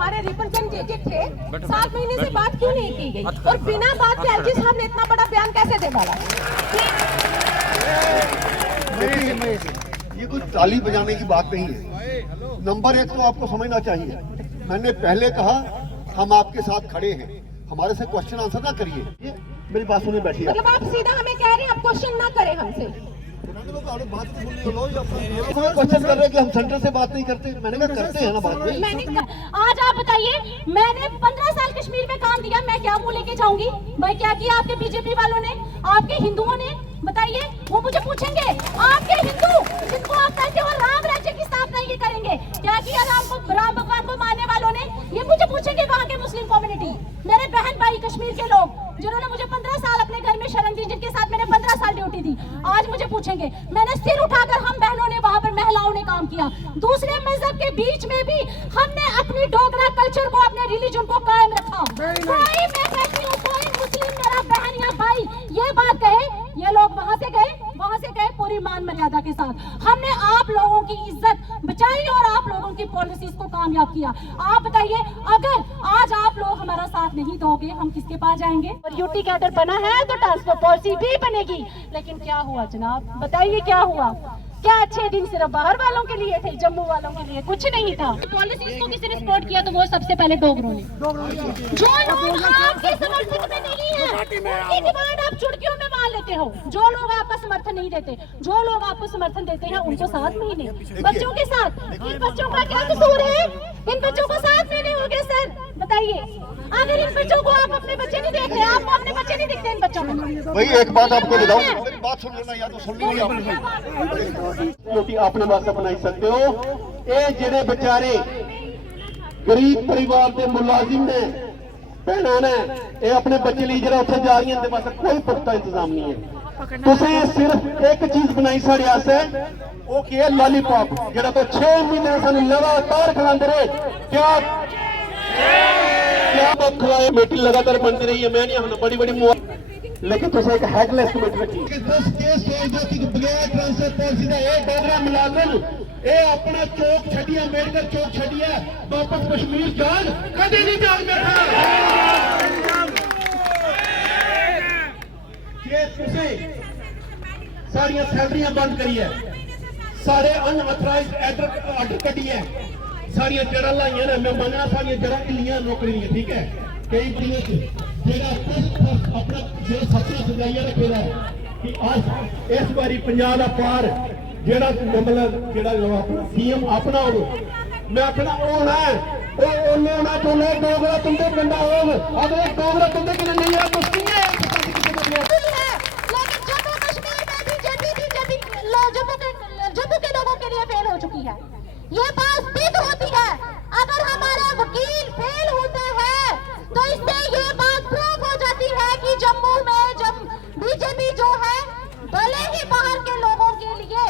हमारे रिप्रेजेंटेटिव थे, 7 महीने से बात क्यों नहीं की गई? और बिना बात के एलजी साहब ने इतना बड़ा बयान कैसे दे डाला? ये कुछ ताली बजाने की बात नहीं है। नंबर 1 तो आपको समझना चाहिए, मैंने पहले कहा हम आपके साथ खड़े हैं, हमारे से क्वेश्चन आंसर ना करिए। मेरी बात सुने बैठिए। मतलब आप सीधा हमें कह रहे हैं आप क्वेश्चन ना करें हमसे। क्वेश्चन कर रहे हैं कि हम सेंटर से बात नहीं करते। मैंने कहा करते हैं ना बात। आज आप बताइए, मैंने 15 साल कश्मीर में काम दिया, मैं क्या मुंह लेके जाऊंगी? भाई क्या किया आपके बीजेपी वालों ने, आपके हिंदुओं ने? बताइए, वो मुझे पूछेंगे आपके हिंदू जिनको आप कहते हो राम राज्य की स्थापना ये करेंगे, क्या किया राम भगवान को मानने वालों ने? ये मुझे पूछेंगे वहाँ के मुस्लिम कम्युनिटी, मेरे बहन भाई कश्मीर के लोग जिन्होंने मुझे 15 साल अपने घर में शरण दी, जिनके साथ मैंने 15 साल ड्यूटी दी, आज मुझे पूछेंगे। मैंने सिर उठाकर हम बहनों ने वहाँ पर महिलाओं ने काम किया। दूसरे मजहब के बीच में भी हमने अपनी डोगरा कल्चर को, अपने रिलीजन को कायम रखा। कोई मैं कहती हूँ कोई मुस्लिम मेरा बहन या भाई ये बात कहे, ये लोग वहाँ से गए पूरी मान मर्यादा के साथ, हमने आप लोगों की इज्जत बचाई और आप लोगों की पॉलिसीज को कामयाब किया। आप बताइए, अगर आज आप लोग हमारा साथ नहीं दोगे, हम किसके पास जाएंगे? और यूटी कैडर बना है तो ट्रांसफर पॉलिसी भी बनेगी, लेकिन क्या हुआ जनाब? बताइए क्या हुआ? क्या अच्छे दिन सिर्फ बाहर वालों के लिए थे, जम्मू वालों के लिए कुछ नहीं था? पॉलिसीज को किसी ने सपोर्ट किया तो वो सबसे पहले डोगरों ने। जो लोग आपके समर्थन में नहीं है, उनकी डिमांड आप चुटकियों में मान लेते हो। जो लोग आपका समर्थन नहीं देते, जो लोग आपको समर्थन देते हैं, उनको 7 महीने बच्चों के साथ। इन बच्चों का क्या कसूर है? इन बच्चों को 7 महीने हो गए सर, बताइए। अगर इन बच्चों को आप अपने बच्चे नहीं देखते, आपको अपने बच्चे नहीं दिखते इन बच्चों को। भाई एक बात आपको बताऊं, मेरी बात सुन लेना, या तो सुन ली आपने रोटी आपने वास्ते बनाई सकते हो। ये जेडे बेचारे गरीब परिवार के मुलाजिम ने भैना ने ये अपने बच्चे लिए जरा उत्थे जा रही हैं, वास्ते कोई पुख्ता इंतजाम नहीं है। तुसें सिर्फ एक चीज बनाई साढ़े आस्ते, वो की है लॉलीपॉप, जेड़ा तो 6 महीने सानू लगातार खिलाते रहे। क्या कमेटी लगातार बनती रही है, मैं नहीं हम बड़ी बड़ी लेकिन तुझे एक हेडलेस कमेटी रखी। 10 केस बगैर ट्रांसफर पॉलिसी का ये डोगरा मुलाजिम ये अपना चौक छड़िया, अम्बेडकर चौक छड़िया, वापस कश्मीर जान कभी नहीं जान बैठा। ये तुझे सारिया सैलरियां बंद करी है, सारे अनऑथराइज्ड ऑर्डर कटी है, सारिया जड़ा लाइया ने, मैं मानना सारिया जड़ा लिया नौकरी नहीं, ठीक है। कई बड़ियों अपना सपना सजाइया रखेगा कि आज इस बारी 50 का पार जेड़ा मतलब जेड़ा सीएम अपना हो, मैं अपना होना है होना तो ले डोगरा तुंदे गंदा हो, अब एक डोगरा तुंदे के नहीं है तो किए जम्मू के लोगों के लिए फेल हो चुकी है। ये बात सिद्ध होती है, अगर हमारा वकील फेल होता है तो इससे ये बात प्रूव हो जाती है कि जम्मू में जब बीजेपी जो है भले ही बाहर के लोगों के लिए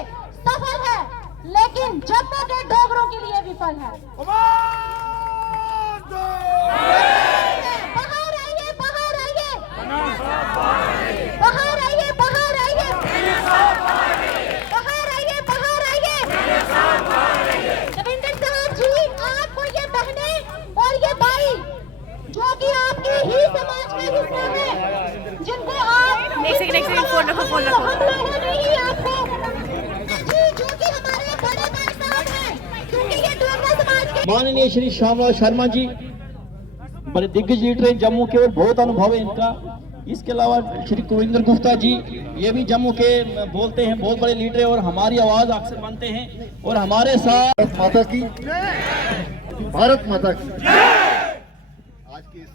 सफल है, लेकिन जम्मू के डोगरों के लिए विफल है। बाहर आइए, बाहर आइए, बाहर आइए, बाहर आइए, बाहर आइए, बाहर आइए। दविंदर साहब जी, आपको ये बहने और ये भाई जो कि आपके ही समाज का हिस्सा है, जिनको आप फोन रखो हम लोगों ने ही आपको जी, जो कि हमारे बड़े भाई साहब हैं, क्योंकि ये डोगरा समाज के माननीय श्री श्यामलाल शर्मा जी बड़े दिग्गज लीडर हैं जम्मू के, और बहुत अनुभव है इनका। इसके अलावा श्री कुविंदर गुप्ता जी, ये भी जम्मू के बोलते हैं, बहुत बड़े लीडर हैं और हमारी आवाज अक्सर मानते हैं। और हमारे साथ भारत माता की, भारत माता की। आज के इस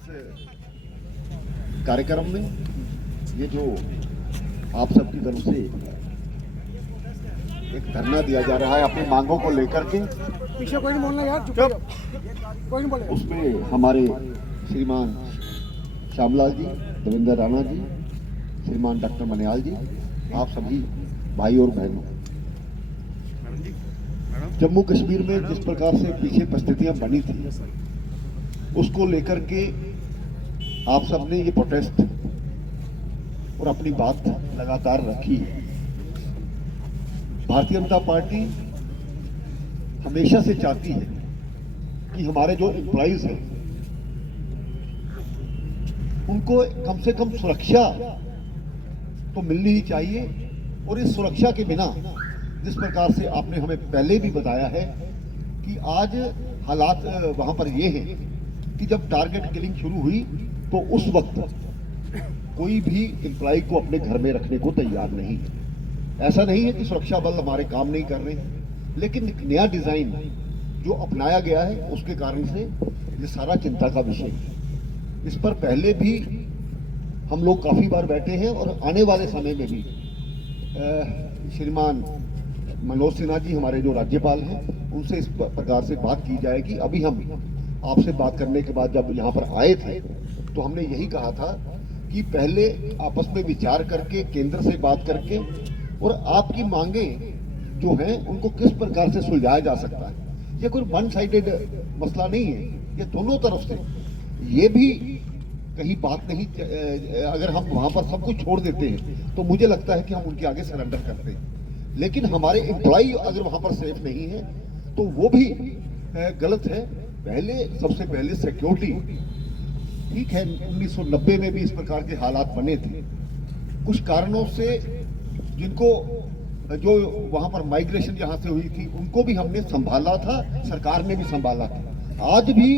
कार्यक्रम में ये जो आप सबकी तरफ से एक धरना दिया जा रहा है अपनी मांगों को लेकर के, पीछे कोई नहीं बोलना यार, चुप कोई नहीं बोले। उसमें हमारे श्रीमान श्यामलाल जी, देवेंद्र राणा जी, श्रीमान डॉक्टर मनियाल जी, आप सभी भाई और बहनों, जम्मू कश्मीर में जिस प्रकार से पीछे परिस्थितियां बनी थी उसको लेकर के आप सबने ये प्रोटेस्ट और अपनी बात लगातार रखी है। भारतीय जनता पार्टी हमेशा से चाहती है कि हमारे जो एम्प्लॉइज हैं उनको कम से कम सुरक्षा तो मिलनी ही चाहिए। और इस सुरक्षा के बिना जिस प्रकार से आपने हमें पहले भी बताया है कि आज हालात वहां पर ये हैं कि जब टारगेट किलिंग शुरू हुई तो उस वक्त कोई भी एम्प्लॉय को अपने घर में रखने को तैयार नहीं है। ऐसा नहीं है कि सुरक्षा बल हमारे काम नहीं कर रहे हैं, लेकिन एक नया डिजाइन जो अपनाया गया है उसके कारण से ये सारा चिंता का विषय है। इस पर पहले भी हम लोग काफी बार बैठे हैं और आने वाले समय में भी श्रीमान मनोज सिन्हा जी हमारे जो राज्यपाल हैं उनसे इस प्रकार से बात की जाएगी। अभी हम आपसे बात करने के बाद जब यहाँ पर आए थे तो हमने यही कहा था कि पहले आपस में विचार करके केंद्र से बात करके और आपकी मांगे जो हैं उनको किस प्रकार से सुलझाया जा सकता है। ये कोई वन साइडेड मसला नहीं है, ये दोनों तरफ से ये भी कहीं बात नहीं। अगर हम वहां पर सब कुछ छोड़ देते हैं तो मुझे लगता है कि हम उनके आगे सरेंडर करते हैं, लेकिन हमारे एम्प्लॉय अगर वहां पर सेफ नहीं है तो वो भी गलत है। सबसे पहले सिक्योरिटी ठीक है, 1990 में भी इस प्रकार के हालात बने थे कुछ कारणों से, जिनको जो वहां पर माइग्रेशन जहां से हुई थी उनको भी हमने संभाला था, सरकार ने भी संभाला था। आज भी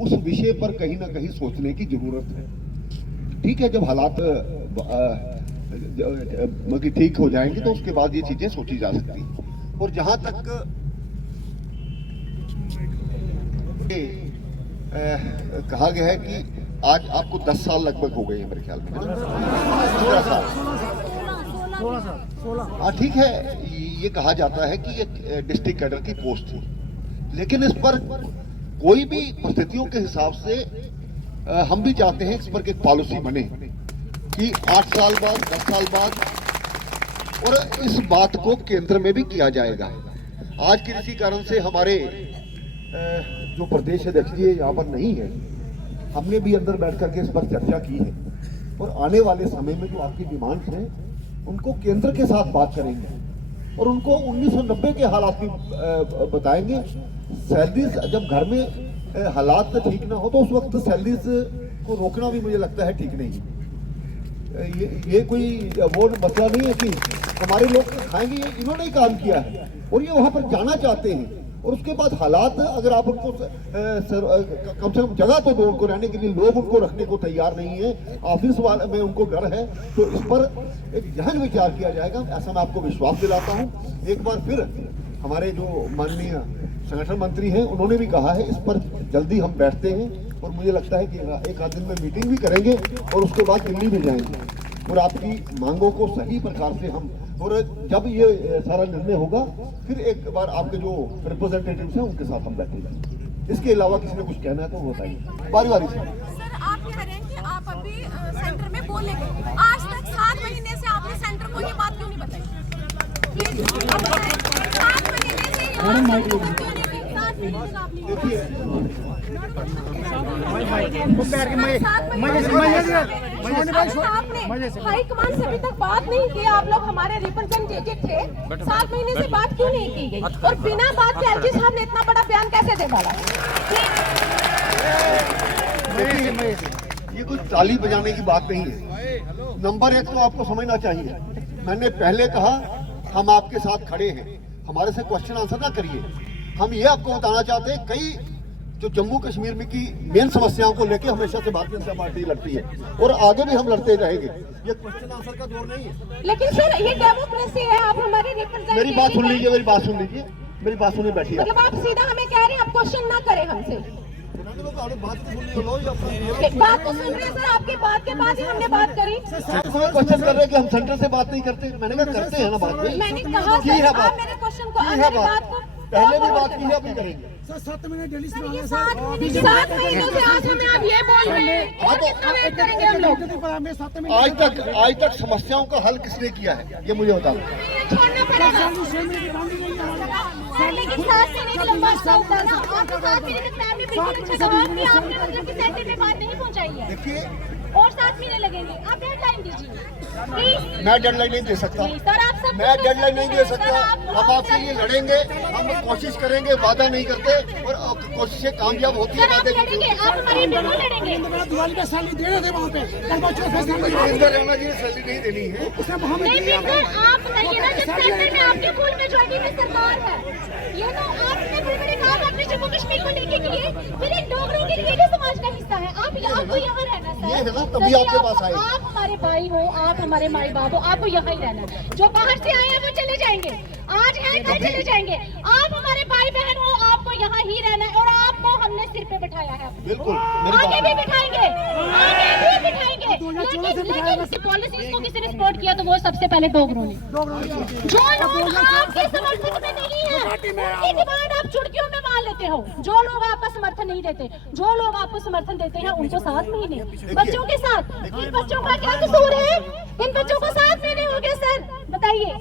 उस विषय पर कहीं ना कहीं सोचने की जरूरत है। ठीक है, जब हालात ठीक हो जाएंगे तो उसके बाद ये चीजें सोची जा सकती हैं। और जहां तक कहा गया है कि आज आपको 10 साल लगभग हो गए हैं मेरे ख्याल में, 16 साल। 16 हाँ ठीक है, ये कहा जाता है कि ये डिस्ट्रिक्ट कैडर की पोस्ट थी, लेकिन इस पर कोई भी परिस्थितियों के हिसाब से हम भी चाहते हैं इस पर एक पॉलिसी बने कि 8 साल बाद 10 साल बाद, और इस बात को केंद्र में भी किया जाएगा। आज किसी कारण से हमारे जो प्रदेश अध्यक्ष जी यहाँ पर नहीं है, हमने भी अंदर बैठ करके इस पर चर्चा की है और आने वाले समय में जो आपकी डिमांड्स हैं उनको केंद्र के साथ बात करेंगे और उनको 1990 के हालात भी बताएंगे। सैलरीज जब घर में हालात ठीक ना हो तो उस वक्त सैलरीज को रोकना भी मुझे लगता है ठीक नहीं। ये कोई वो मसला नहीं है कि हमारे लोग खाएंगे, ये इन्होंने ही काम किया है और ये वहां पर जाना चाहते हैं। और उसके बाद हालात अगर आप उनको कम से कम जगह तो दो उनको रहने के लिए, लोग उनको रखने को तैयार नहीं है, ऑफिस वाले में उनको डर है, तो इस पर एक गहन विचार किया जाएगा, ऐसा मैं आपको विश्वास दिलाता हूँ। एक बार फिर हमारे जो माननीय संगठन मंत्री हैं उन्होंने भी कहा है इस पर जल्दी हम बैठते हैं और मुझे लगता है कि एक आध दिन में मीटिंग भी करेंगे और उसके बाद दिल्ली भी जाएंगे और आपकी मांगों को सही प्रकार से हम, और जब ये सारा निर्णय होगा फिर एक बार आपके जो रिप्रेजेंटेटिव्स हैं उनके साथ हम बैठेंगे। इसके अलावा किसी ने कुछ कहना है तो वो बताइए बारी बारी से। सर आप कह रहे हैं कि आप अभी सेंटर में बोलेंगे, आज तक 7 महीने से आपने सेंटर को ये बात क्यों नहीं बताई? प्लीज आप बताएं, 7 महीने से ये बात क्यों नहीं की? 7 महीने से आपने हाई कमान से अभी तक बात नहीं की, आप लोग हमारे रिप्रेजेंटेटिव थे, 7 महीने से बात क्यों नहीं की गई? और बिना बात के एलजी साहब ने इतना बड़ा बयान कैसे दे डाला? ये कुछ ताली बजाने की बात नहीं है। नंबर 1 तो आपको समझना चाहिए, मैंने पहले कहा हम आपके साथ खड़े हैं, हमारे से क्वेश्चन आंसर ना करिए। हम ये आपको बताना चाहते हैं कई जो जम्मू कश्मीर में की मेन समस्याओं को लेकर हमेशा से भारतीय जनता पार्टी लड़ती है और आगे भी हम लड़ते रहेंगे। ये क्वेश्चन आंसर का दौर नहीं है। लेकिन सर ये डेमोक्रेसी है, आप हमारे रिप्रेजेंटेटिव। मेरी बात सुन लीजिए, मेरी बात सुन लीजिए, मेरी बात सुनिए, बैठिए। मतलब आप सीधा हमें कह रहे हैं आप क्वेश्चन ना करें हमसे? बात तो सुन एक बात तो सुन रहे हैं सर, आपकी बात के बाद ही हमने बात करी। क्वेश्चन कर रहे हैं कि हम सेंटर से बात नहीं करते, मैंने कहा करते हैं ना बात। मैंने कहा सर आप मेरे क्वेश्चन को, मेरी बात को पहले भी बात की है, अभी करेंगे। सर 7 महीने डेली से 7 महीनों से आज हमें आप ये बोल रहे हैं, और कितना वेट करेंगे हम लोग? आज तक समस्याओं का हल किसने किया है ये मुझे बता दो। छोड़ना पड़ेगा, लेकिन 7 महीने का लंबा अर्सा होता है ना। आपके साथ मेरे फैमिली बिल्कुल अच्छा कहा कि आपने मतलब कि सेंटर में बात नहीं पहुंचाई है। देखिए और 7 महीने लगेंगे। आप डेडलाइन दीजिए प्लीज। मैं डेडलाइन नहीं दे सकता, सर आप सब मैं डेडलाइन नहीं दे सकता। हम आपके लिए लड़ेंगे, हम कोशिश करेंगे, वादा नहीं करते और कोशिशें कामयाब होती है। सर आप लड़ेंगे, आप हमारे बिल्कुल लड़ेंगे। दिवाली पे सैलरी दे रहे थे वहाँ पे, कल बच्चों को सैलरी अंदर रहना चाहिए, सैलरी नहीं देनी है। नहीं बिल्कुल आप बताइए ना, जब सेंटर में आपके फुल मेजॉरिटी में सरकार है, ये तो आपने बड़े काम अपने जम्मू कश्मीर को लेके किए, फिर एक डोगरों के लिए भी समाज का हिस्सा है। आप आपको यहाँ रहना सर, ये है ना, तभी आपके पास आए। आप हमारे भाई हो, आप हमारे माई बाप हो, आपको यहाँ ही रहना है। जो बाहर से आए हैं वो चले जाएंगे, आज हैं कल चले जाएंगे। आप हमारे भाई बहन हो, आपको यहाँ ही रहना है और आपको हमने सिर पे बिठाया है। बिल्कुल, आगे भी बिठाएंगे, आगे भी बिठाएंगे। लेकिन पॉलिसीज को किसी ने सपोर्ट किया तो वो सबसे पहले डोगरों ने। जो लोग आपके समर्थन में नहीं है उनकी डिमांड आप चुटकियों में मान लेते हो। जो लोग आपका समर्थन नहीं देते, जो लोग आपको समर्थन देते हैं उनको 7 महीने बच्चों के साथ। इन बच्चों का क्या कसूर है? इन बच्चों को 7 महीने हो गए सर, बताइए।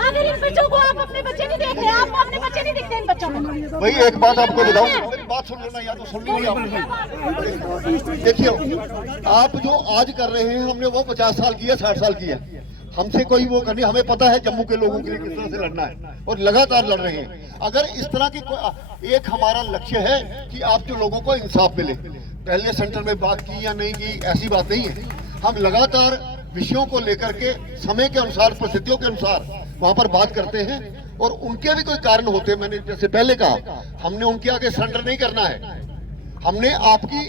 अगर इन बच्चों को आप अपने बच्चे नहीं देख रहे, आपको अपने बच्चे नहीं दिखते इन बच्चों को। भाई एक बात आपको बताऊं, मेरी बात सुन लेना, या तो सुन लीजिए आप। देखिए आप जो आज कर रहे हैं, हमने वो 50 साल की है, 60 साल की है। हमसे कोई वो करनी, हमें पता है जम्मू के लोगों के लिए किस तरह से लड़ना है और लगातार लड़ रहे हैं। अगर इस तरह की एक हमारा लक्ष्य है कि आपके लोगों को इंसाफ मिले, पहले सेंटर में बात की या नहीं की ऐसी बात नहीं है। हम लगातार विषयों को लेकर के समय के अनुसार, परिस्थितियों के अनुसार वहां पर बात करते हैं और उनके भी कोई कारण होते हैं। मैंने जैसे पहले कहा, हमने उनके आगे सरेंडर नहीं करना है। हमने आपकी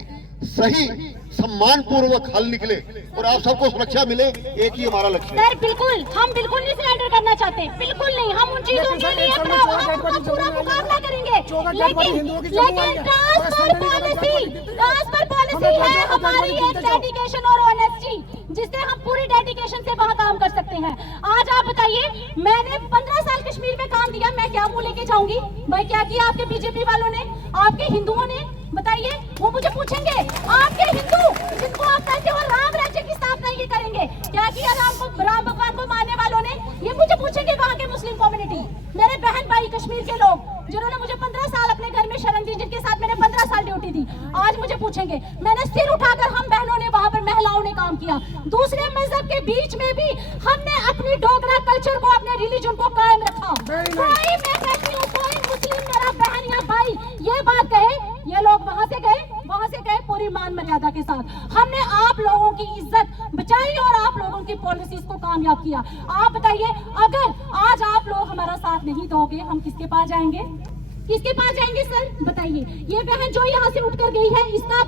सही सम्मान पूर्वक हल निकले और आप सबको सुरक्षा मिले, एक ही हमारा लक्ष्य है। सर बिल्कुल, हम बिल्कुल नहीं सरेंडर करना चाहते, बिल्कुल नहीं। हम उन चीजों के लिए अपना पूरा मुकाबला करेंगे, लेकिन ट्रांसफर पॉलिसी है हमारी एक डेडिकेशन और ऑनेस्टी, जिससे हम पूरी डेडिकेशन से वहाँ काम कर सकते हैं। आज आप बताइए, मैंने 15 साल कश्मीर में काम दिया, मैं क्या मुंह लेके जाऊंगी? भाई क्या किया आपके बीजेपी वालों ने, आपके हिंदुओं ने? बताइए, वो मुझे पूछेंगे। आपके हिंदू जिनको आप कहते हो राम राज्य की स्थापना ये करेंगे, क्या किया राम भगवान को मानने वालों ने? ये मुझे पूछेंगे वहाँ के मुस्लिम कम्युनिटी, मेरे बहन भाई कश्मीर के लोग जिन्होंने मुझे 15 साल अपने घर में शरण दी, जिनके साथ मैंने 15 साल ड्यूटी दी, आज मुझे पूछेंगे। मैंने सिर उठाकर, हम बहनों ने वहाँ पर, महिलाओं ने काम किया। दूसरे मजहब के बीच में भी हमने अपनी डोगरा कल्चर को, अपने रिलीजन को कायम रखा। कोई, मैं कहती हूँ, कोई मुस्लिम मेरा बहन या भाई ये बात कहे, ये लोग वहाँ से गए पूरी मान मर्यादा के साथ। हमने आप लोगों की इज्जत बचाई और आप लोगों की पॉलिसीज को कामयाब किया। आप बताइए, अगर आज आप लोग हमारा साथ नहीं दोगे, हम किसके पास जाएंगे? किसके पास जाएंगे सर, बताइए। ये बहन जो यहाँ से उठकर गई है, इसका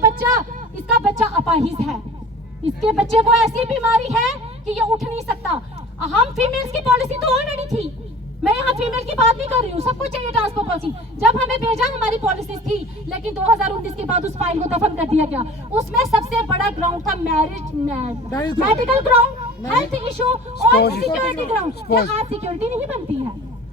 बच्चा अपाहिज है, इसके बच्चे को ऐसी बीमारी है कि ये उठ नहीं सकता। हम फीमेल्स की पॉलिसी तो ऑलरेडी थी, मैं यहाँ फीमेल की बात नहीं कर रही हूँ, सबको चाहिए ट्रांसफर पॉलिसी। जब हमें भेजा हमारी पॉलिसी थी, लेकिन 2019 के बाद उस फाइल को दफन कर दिया गया। उसमें सबसे बड़ा ग्राउंड था मेडिकल ग्राउंड, हेल्थ इशू और सिक्योरिटी ग्राउंड। आज सिक्योरिटी नहीं बनती है,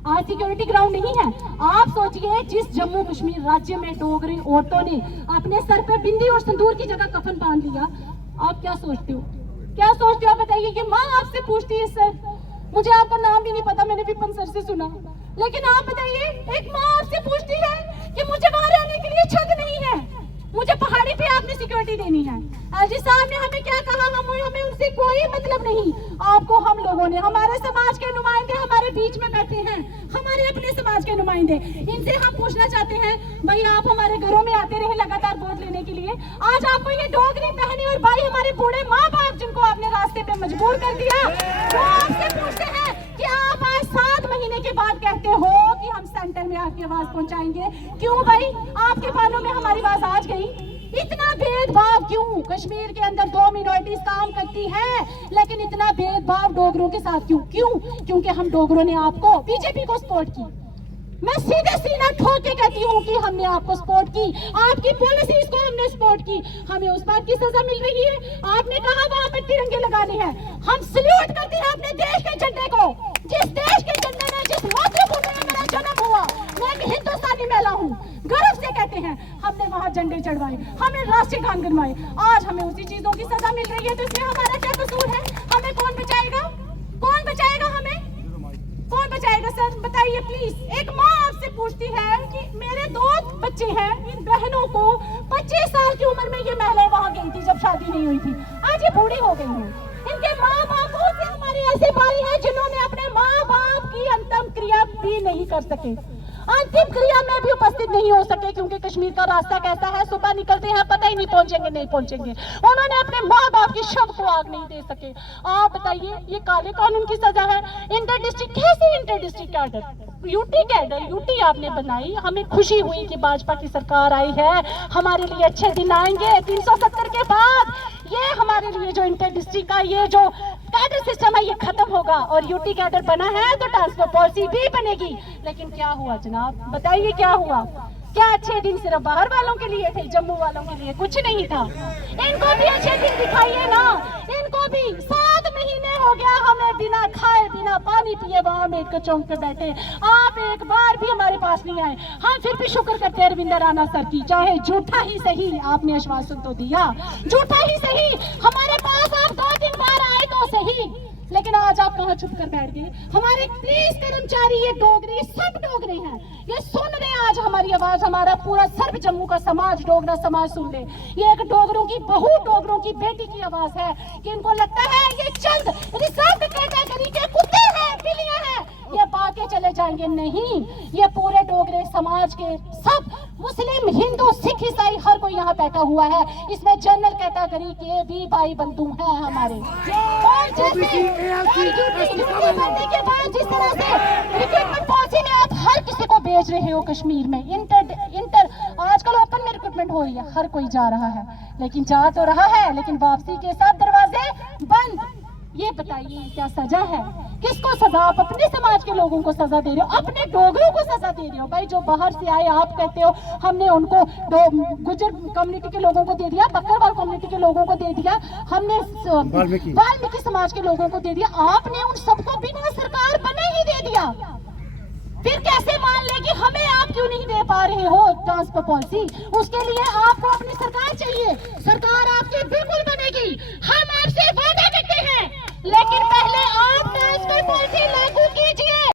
आज सिक्योरिटी ग्राउंड नहीं है। आप सोचिए, जिस जम्मू कश्मीर राज्य में डोगरी औरतों ने अपने सर पे बिंदी और संदूर की जगह कफन बांध लिया, आप क्या सोचते हो? क्या सोचते हो बताइए। कि माँ आपसे पूछती है, सर मुझे आपका नाम भी नहीं पता, मैंने विपिन सर से सुना, लेकिन आप बताइए, एक माँ आपसे पूछती है कि मुझे वहां रहने के लिए छत नहीं है, मुझे पहाड़ी पे आपने सिक्योरिटी देनी है। एलजी साहब ने हमें क्या कहा, हमें उनसे कोई मतलब नहीं। आपको हम लोगों ने, हमारे समाज के नुमाइंदे हमारे बीच में बैठे हैं, हमारे अपने समाज के नुमाइंदे, इनसे हम पूछना चाहते हैं, भाई आप हमारे घरों में आते रहे लगातार वोट लेने के लिए, आज आपको ये डोगरी बहनें और भाई, हमारे बूढ़े माँ बाप जिनको आपने रास्ते पे मजबूर कर दिया, वो आपसे पूछते हैं कि आप आज 7 महीने के बाद कहते हो कि हम सेंटर में आपकी आवाज पहुंचाएंगे। क्यों भाई, आपके बालों में हमारी आवाज आज गई? इतना भेदभाव क्यों? कश्मीर के अंदर 2 मिनॉरिटीज काम करती है, लेकिन इतना भेदभाव डोगरों के साथ क्यों? क्योंकि हम डोगरों ने आपको, बीजेपी को सपोर्ट की। मैं सीधे सीना ठोक के कहती हूँ कि हमने आपको सपोर्ट की, आपकी पॉलिसीज को हमने सपोर्ट की। हमें उस बात की सजा मिल रही है। आपने कहा वहां पर तिरंगे लगाने हैं, हम सल्यूट करते हैं अपने देश के झंडे को। जिस देश के झंडे में, जिस मातृभूमि में मेरा जन्म हुआ, मैं एक हिंदुस्तानी महिला हूँ, गर्व से कहते हैं हमने वहां झंडे चढ़वाए, हमने राष्ट्रीय गान गनवाए। आज हमें उसी चीजों की सजा मिल रही है, तो इसमें हमारा क्या कसूर है? हमें कौन बचाएगा? कौन बचाएगा हमें? कौन बचाएगा सर, बताइए प्लीज। एक माँ आपसे पूछती है कि मेरे 2 बच्चे हैं, इन बहनों को 25 साल की उम्र में ये महिलाएं वहां गई थी जब शादी नहीं हुई थी। आज ये रहे हैं। इनके माँ बापों से हमारे ऐसे भाई हैं जिन्होंने अपने माँ बाप की अंतिम क्रिया भी नहीं कर सके, अंतिम क्रिया में भी उपस्थित नहीं हो सके, क्योंकि कश्मीर का रास्ता कैसा है, सुबह निकलते हैं पता ही नहीं पहुंचेंगे नहीं पहुंचेंगे। उन्होंने अपने माँ बाप की शव को आग नहीं दे सके। आप बताइए, ये काले कानून की सजा है। इंटर डिस्ट्रिक्ट, कैसे inter district cadre, UT cadre, UT आपने बनाई। हमें खुशी हुई कि भाजपा की सरकार आई है, हमारे लिए अच्छे दिन आएंगे। 370 के बाद ये हमारे लिए जो इंटर डिस्ट्रिक्ट का ये जो कैडर सिस्टम है ये खत्म होगा, और यूटी कैडर बना है तो ट्रांसफर पॉलिसी भी बनेगी। लेकिन क्या हुआ जनाब, बताइए क्या हुआ? क्या अच्छे दिन सिर्फ बाहर वालों के लिए थे, जम्मू वालों के लिए कुछ नहीं था? इनको भी अच्छे दिन दिखाइए ना। इनको भी 7 महीने हो गया हमें बिना खाए बिना पानी पिए वहां अम्बेडकर चौक पे बैठे। आप एक बार भी हमारे पास नहीं आए। हम फिर भी शुक्र करते हैं रविंद्र राणा सर की, चाहे झूठा ही सही आपने आश्वासन तो दिया, झूठा ही सही हमारे पास आप 2-3 बार आए तो सही, लेकिन आज आप कहाँ छुप कर बैठ गए? हमारे पुलिस कर्मचारी ये डोगरे, सब डोगरे हैं, ये सुन रहे हैं आज हमारी आवाज। हमारा पूरा सर्व जम्मू का समाज, डोगरा समाज सुन ले। ये एक डोगरों की बहू, डोगरों की बेटी की आवाज है कि इनको लगता है ये चंद रिजर्व कैटेगरी के कुत्ते हैं, बिल्लियां हैं, ये बाके चले जाएंगे। नहीं, ये पूरे डोगरे समाज के सब, मुस्लिम, हिंदू, सिख, ईसाई, हर कोई यहाँ बैठा हुआ है। इसमें जनरल कैटेगरी के भी भाई बंधु हैं हमारे। और के बाद जिस तरह से रिक्रूटमेंट पॉलिसी में आप हर किसी को भेज रहे हो कश्मीर में, इंटर आजकल ओपन में रिक्रूटमेंट हो रही है, हर कोई जा रहा है, लेकिन जा तो रहा है लेकिन वापसी के साथ दरवाजे बंद। ये बताइए क्या सजा है? किसको सजा? आप अपने समाज के लोगों को सजा दे रहे हो, अपने डोगरों को सजा दे रहे हो। भाई जो बाहर से आए आप कहते हो हमने उनको गुजर कम्युनिटी के लोगों को दे दिया, बकरवाल कम्युनिटी के लोगों को दे दिया, हमने वाल्मीकि समाज के लोगों को दे दिया, आपने उन सबको बिना सरकार बने ही दे दिया। फिर कैसे मान ले कि हमें आप क्यों नहीं दे पा रहे हो ट्रांसफर पॉलिसी? उसके लिए आपको अपनी सरकार चाहिए, सरकार आपकी बिल्कुल बनेगी, हम आपसे वादा करते हैं, लेकिन